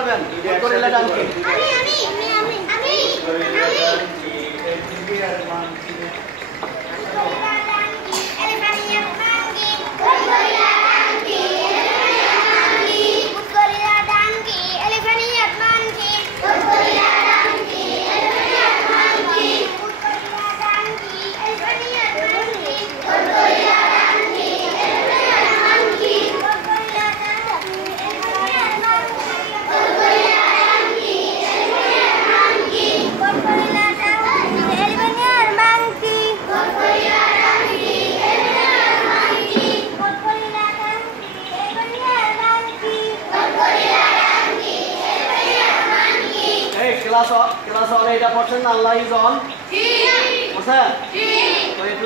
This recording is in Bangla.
পারবেন? গরিলা ডাঙ্কি। Class on এটা পড়ছেন আল্লাহ ইজ অন ঠিক আছে ঠিক তো একটু